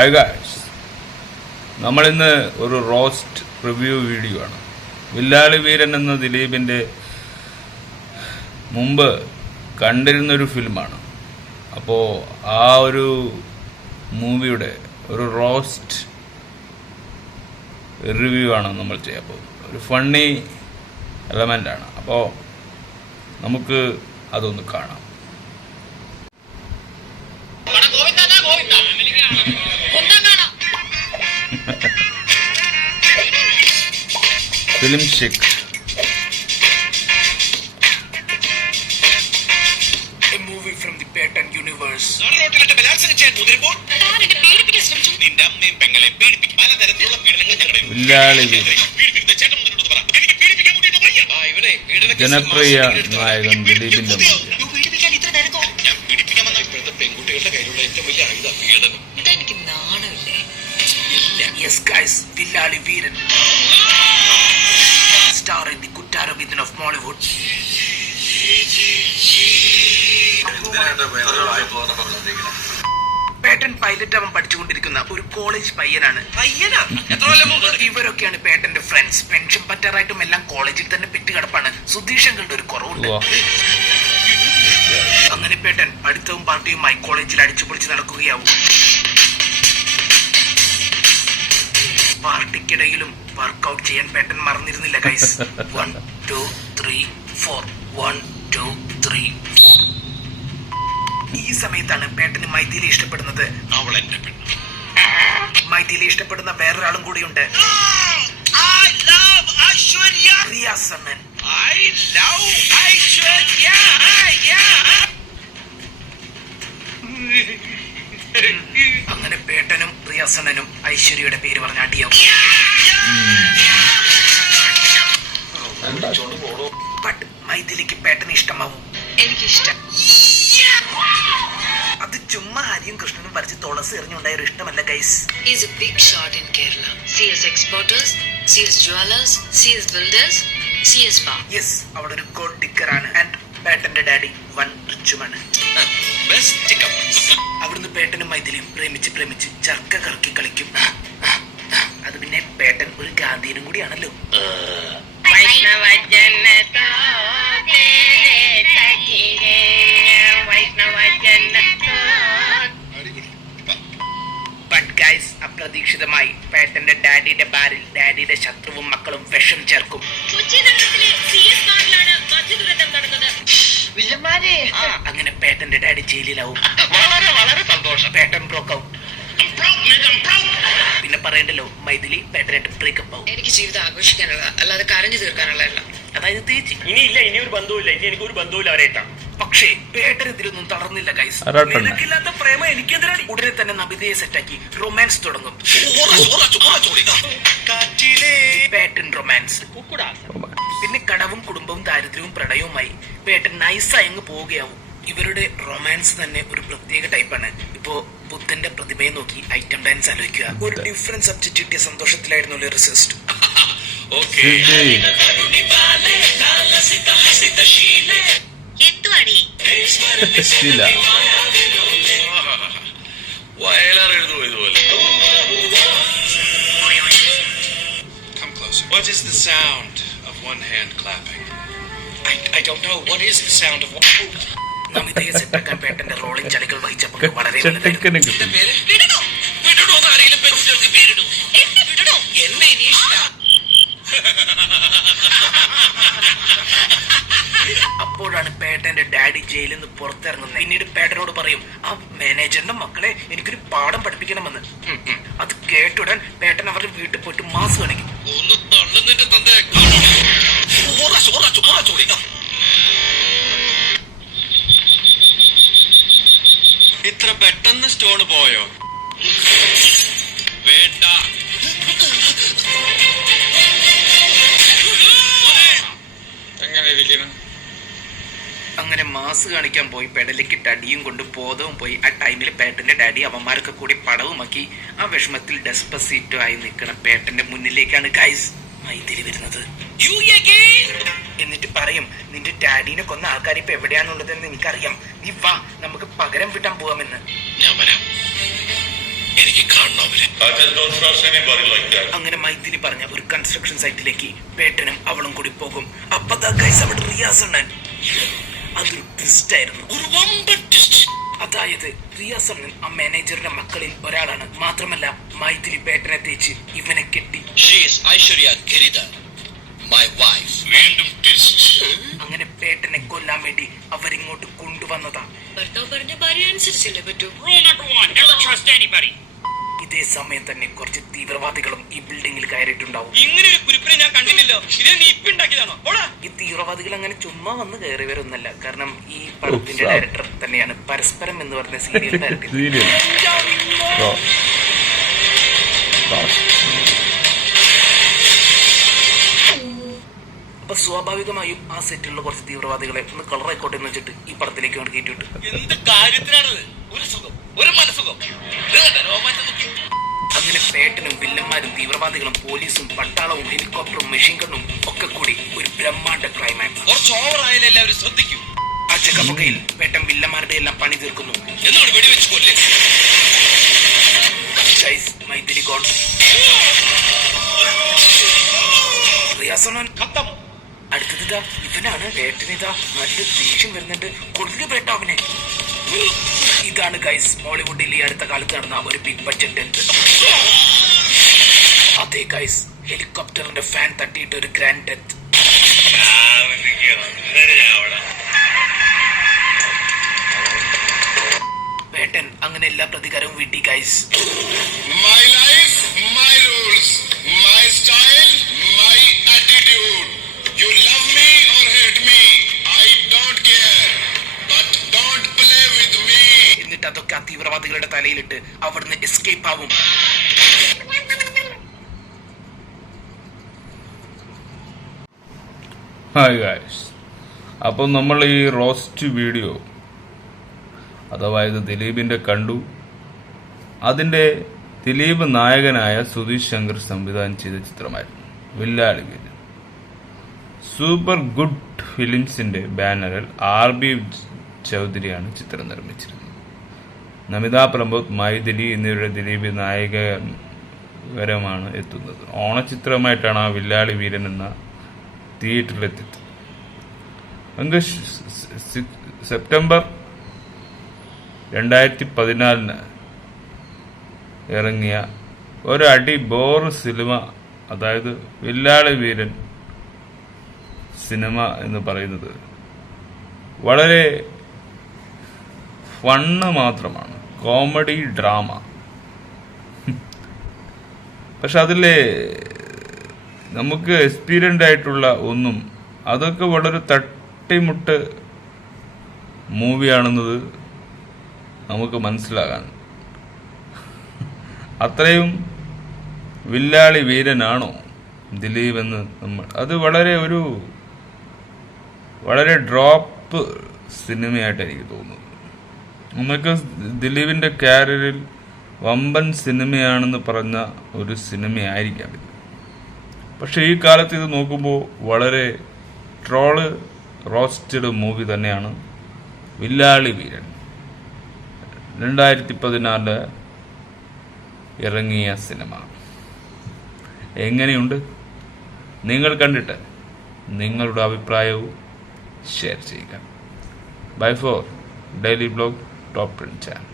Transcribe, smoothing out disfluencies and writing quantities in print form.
Hi guys, നമ്മളിന്ന് ഒരു roast review video ആണ്. വില്ലാളി വീരൻ എന്ന ദിലീപിൻ്റെ മുമ്പ് കണ്ടിരുന്നൊരു ഫിലിമാണ്. അപ്പോൾ ആ ഒരു മൂവിയുടെ ഒരു റോസ്റ്റ് റിവ്യൂ ആണ് നമ്മൾ ചെയ്യാൻ പോകുന്നത്. ഒരു ഫണ്ണി എലമെൻ്റാണ്. അപ്പോൾ നമുക്ക് അതൊന്ന് കാണാം. Film Schick A movie from the Peyton universe. വില്ലാളി വീരൻ. ജനപ്രിയ നായകൻ ദിലീപിന്റെ movie. Yes guys, Villali Veeran, star in the Kuttara Vidhan of Mollywood. Pettan pilot അവൻ പഠിച്ചുകൊണ്ടിരിക്കുന്ന ഒരു കോളേജ് പയ്യനാണ്. ഇവരൊക്കെയാണ് പേട്ടന്റെ ഫ്രണ്ട്സ്. പെൻഷൻ പറ്റാറായിട്ടും എല്ലാം കോളേജിൽ തന്നെ പെറ്റുകിടപ്പാണ്. സുധീഷങ്ങളുടെ ഒരു കുറവുണ്ട്. അങ്ങനെ പേട്ടൻ പഠിത്തവും പാർട്ടിയുമായി കോളേജിൽ അടിച്ചുപൊളിച്ച് നടക്കുകയാവും. പാർട്ടിക്കിടയിലും വർക്ക്ഔട്ട് ചെയ്യാൻ പേട്ടൻ മറന്നിരുന്നില്ല ഗൈസ്. 1 2 3 4 1 2 3 4. ഈ സമയത്താണ് പേട്ടന് മൈഥിലി ഇഷ്ടപ്പെടുന്നത്. മൈഥിലി ഇഷ്ടപ്പെടുന്ന വേറൊരാളും കൂടിയുണ്ട്. റിയ സനൻ. അങ്ങനെ പേട്ടനും പ്രിയസനനും ഐശ്വര്യയുടെ പേര് പറഞ്ഞ അടിയാവും. ബട്ട് മൈഥിലിക്ക് പേട്ടന് ഇഷ്ടമാവും. എനിക്കിഷ്ടം. അത് ചുമ്മാ ഹരിയും കൃഷ്ണനും വരച്ച് തുളസി എറിഞ്ഞുണ്ടായ ഒരു ഇഷ്ടമല്ല guys. He's a big shot in Kerala. CS exporters, CS jewelers, CS builders, CS bar. Yes, അവിടെ ഒരു ഗോഡ് ഡിക്കർ ആണ്. ആൻഡ് പേട്ടന്റെ ഡാഡി വൻ റിച്ചുമാണ്. അവിടുന്ന് പേട്ടനും മൈഥിലിയും പ്രേമിച്ച് ചർക്ക കറക്കി കളിക്കും. അത് പിന്നെ പേട്ടൻ ഒരു ഗാന്ധിയനും കൂടിയാണല്ലോ. ബട്ട് ഗൈസ്, അപ്രതീക്ഷിതമായി പേട്ടന്റെ ഡാഡിയുടെ ബാരിൽ ഡാഡിയുടെ ശത്രുവും മക്കളും വിഷം ചേർക്കും. അങ്ങനെ പേട്ടന്റെ ഡാഡി ജയിലിലാവും. വളരെ സന്തോഷം. പേട്ടൻ ബ്രോക്കാവും. പിന്നെ പറയണ്ടല്ലോ, മൈഥിലി പേട്ടനായിട്ട് ബ്രേക്കപ്പ് ആവും. എനിക്ക് ജീവിതം ആഘോഷിക്കാനുള്ള, അല്ലാതെ കരഞ്ഞു തീർക്കാനുള്ള. അതായത് തേച്ചി ഇനിയില്ല, ഇനിയൊരു ബന്ധവുമില്ല, ഇനി എനിക്കൊരു ബന്ധവുമില്ല അവരേട്ടാ. പക്ഷേ പേട്ടൻ ഇതിലൊന്നും തളർന്നില്ല ഗൈസ്. നിനക്കില്ലാത്ത പ്രേമ എനിക്കെതിരാണ്. ഉടനെ തന്നെ നബിതയെ സെറ്റാക്കി റൊമാൻസ് തുടങ്ങും. പേട്ടൻ റൊമാൻസ്. പിന്നെ കടവും കുടുംബവും ദാരിദ്ര്യവും പ്രണയവുമായി പേട്ടൻ നൈസായി അങ്ങ് പോവുകയാവും. ഇവരുടെ റൊമാൻസ് തന്നെ ഒരു പ്രത്യേക ടൈപ്പാണ്. ഇപ്പോ ബുദ്ധന്റെ പ്രതിമയെ നോക്കി ഐറ്റം ഡാൻസ് ആലോചിക്കുക. ഒരു ഡിഫറൻറ്റ് സബ്ജക്റ്റ് കിട്ടിയ സന്തോഷത്തിലായിരുന്നു lyricist. What is the sound of one hand clapping? I don't know. What is the sound of one? നമിതയെ സെറ്റാക്കാൻ പേട്ടന്റെ റോളിംഗ് ചളികൾ വഹിച്ചപ്പോൾ വളരെ അപ്പോഴാണ് പേട്ടന്റെ ഡാഡി ജയിലിൽ നിന്ന് പുറത്തിറങ്ങുന്നത്. പിന്നീട് പേട്ടനോട് പറയും, ആ മാനേജറിന്റെ മക്കളെ എനിക്കൊരു പാഠം പഠിപ്പിക്കണമെന്ന്. അത് കേട്ടുടൻ പേട്ടൻ അവരുടെ വീട്ടിൽ പോയിട്ട് മാസ് കാണിക്കും. ഇത്ര പെട്ടെന്ന് സ്റ്റോൺ പോയോ? വേണ്ട. എങ്ങനെ ഇരിക്കണം? അങ്ങനെ മാസ് കാണിക്കാൻ പോയി പെടലിക്ക് ഡടിയും കൊണ്ട് ബോധവും പോയി. ആ ടൈമിൽ പേട്ടന്റെ ഡാഡി അവന്മാരൊക്കെ കൂടി പടവുമാക്കി ആ വിഷമത്തിൽ ഡെസ്പസീറ്റോ ആയി നിൽക്കുന്ന പേട്ടന്റെ മുന്നിലേക്കാണ് ഗൈസ് മൈഥിലി വരുന്നത്. എന്നിട്ട് പറയും, നിന്റെ ഡാഡിനെ കൊന്ന ആൾക്കാർ ഇപ്പൊ എവിടെയാണുള്ളതെന്ന് എനിക്കറിയാം. നീ വാ, നമുക്ക് പകരം വിട്ടാൻ പോവാമെന്ന്. ഞാൻ വരാം. എനിക്ക് കാണണം അവരെ. I just don't trust anybody like that. അങ്ങനെ മൈഥിലി പറഞ്ഞ ഒരു കൺസ്ട്രക്ഷൻ സൈറ്റിലേക്ക് പേട്ടനും അവളും കൂടി പോകും. അപ്പതാ ഗൈസ് അവിടെ റിയാസ് അണ്ണൻ. അതൊരു ട്വിസ്റ്റ് ആയിരുന്നു, ഒരു വമ്പൻ ട്വിസ്റ്റ്. അതായത് റിയാസ് അണ്ണൻ ആ മാനേജറുടെ മക്കളിൽ ഒരാളാണ്. മാത്രമല്ല മൈഥിലി പേട്ടനെ തേച്ച് ഇവനെ കെട്ടി. She is Aishwarya Giridhar, my wife. വീണ്ടും ട്വിസ്റ്റ്. അങ്ങനെ പേട്ടനെ കൊല്ലാൻ വേണ്ടി അവരിങ്ങോട്ട് കൊണ്ടുവന്നതാ. ഭർത്താവ് പറഞ്ഞ ഭാര്യ അനുസരിച്ചല്ലേ പറ്റൂ. Rule number 1, never trust anybody. ഇതേ സമയം തന്നെ കുറച്ച് തീവ്രവാദികളും ഈ ബിൽഡിംഗിൽ കയറിയിട്ടുണ്ടാവും. ഇങ്ങനെ ഒരു കുരിപ്പിനെ ഞാൻ കണ്ടില്ലല്ലോ. ഇതിനെ നീ ഇപ്പിണ്ടാക്കിയതാണോ? ഈ തീവ്രവാദികൾ അങ്ങനെ ചുമ്മാ വന്ന് കയറിയവരൊന്നല്ല. കാരണം ഈ പടത്തിന്റെ ഡയറക്ടർ തന്നെയാണ് പരസ്പരം എന്ന് പറഞ്ഞ സീരിയൽ ഡയറക്ടർ. അപ്പൊ സ്വാഭാവികമായും ആ സെറ്റിലുള്ള കുറച്ച് തീവ്രവാദികളെ ഒന്ന് കളറായിക്കോട്ടെ എന്ന് വെച്ചിട്ട് ഈ പടത്തിലേക്ക് കൊണ്ട് കയറ്റിവിട്ടു. എന്ത് കാര്യത്തിനാണത്? ഒരു സുഖം, ഒരു മനസുഖം. അങ്ങനെ പേട്ടനും വില്ലന്മാരും തീവ്രവാദികളും പോലീസും പട്ടാളവും ഹെലികോപ്റ്ററും മെഷീൻ ഗണ്ണും ഒക്കെ കൂടി ഒരു ബ്രഹ്മാണ്ഡ ക്ലൈമാക്സ്. കുറച്ച് ഓവറായാലും എല്ലാവരും ശ്രദ്ധിക്കും. ആ ചെക്കപ്പുകയിൽ പേട്ടൻ വില്ലന്മാരുടെ എല്ലാം പണി തീർക്കുന്നു. എന്നോട് വെടിവെച്ച് കൊല്ലേ. മൈഥിലി ഗോൺ റിയാസണൻ ഖത്തം. അടുത്തതിതാ ഇവനാണ്. പേട്ടനിതാ നല്ല ദേഷ്യം വരുന്നുണ്ട്. കൊല്ലു പേട്ട അവനെ. ഇതാണ് ഗൈസ് ഹോളിവുഡിൽ ഈ അടുത്ത കാലത്ത് നടന്ന ഒരു ബിഗ് ബഡ്ജറ്റ് ഡെത്ത്. അതെ ഗൈസ്, ഹെലികോപ്റ്ററിന്റെ ഫാൻ തട്ടിയിട്ട് ഒരു ഗ്രാൻഡ് ഡെത്ത്. പേട്ടൻ അങ്ങനെ എല്ലാ പ്രതികാരവും വീട്ടി guys. My life, my rules, my style, my attitude. You love me or hate me, I don't care. But don't play with me. എന്നിട്ട് അതൊക്കെ ആ തീവ്രവാദികളുടെ തലയിലിട്ട് അവിടുന്ന് എസ്കേപ്പ് ആവും. ഹായ് ഗായ്സ്, അപ്പം നമ്മൾ ഈ റോസ്റ്റ് വീഡിയോ അഥവാ ഇത് ദിലീപിൻ്റെ കണ്ടു. അതിൻ്റെ ദിലീപ് നായകനായ സുധീഷ് ശങ്കർ സംവിധാനം ചെയ്ത ചിത്രമായിരുന്നു വില്ലാളി വീരൻ. സൂപ്പർ ഗുഡ് ഫിലിംസിൻ്റെ ബാനറിൽ RB ചൗധരിയാണ് ചിത്രം നിർമ്മിച്ചിരുന്നത്. നമിത പ്രമോദ്, മൈഥിലി എന്നിവരുടെ ദിലീപ് നായകരമാണ് എത്തുന്നത്. ഓണച്ചിത്രമായിട്ടാണ് ആ വില്ലാളി വീരൻ എന്ന തിയേറ്ററിലെത്തിയത്. സെപ്റ്റംബർ 2014 ഇറങ്ങിയ ഒരു അടി ബോർ സിനിമ, അതായത് വില്ലാളി വീരൻ സിനിമ എന്ന് പറയുന്നത് വളരെ ഫണ്ണ് മാത്രമാണ്, കോമഡി ഡ്രാമ. പക്ഷെ അതിലെ നമുക്ക് എക്സ്പീരിയൻഡ് ആയിട്ടുള്ള ഒന്നും, അതൊക്കെ വളരെ തട്ടിമുട്ട് മൂവിയാണെന്നത് നമുക്ക് മനസ്സിലാകാൻ. അത്രയും വില്ലാളി വീരനാണോ ദിലീപ് എന്ന് നമ്മൾ, അത് വളരെ ഡ്രോപ്പ് സിനിമയായിട്ട് എനിക്ക് തോന്നുന്നു. നമുക്ക് ദിലീപിൻ്റെ കാരിയറിൽ വമ്പൻ സിനിമയാണെന്ന് പറഞ്ഞ ഒരു സിനിമയായിരിക്കാം ഇത്. പക്ഷെ ഈ കാലത്ത് ഇത് നോക്കുമ്പോൾ വളരെ ട്രോള് റോസ്റ്റഡ് മൂവി തന്നെയാണ് വില്ലാളി വീരൻ. 2014 ഇറങ്ങിയ സിനിമ എങ്ങനെയുണ്ട്? നിങ്ങൾ കണ്ടിട്ട് നിങ്ങളുടെ അഭിപ്രായവും ഷെയർ ചെയ്യുക. Bye for daily blog top 10 channel.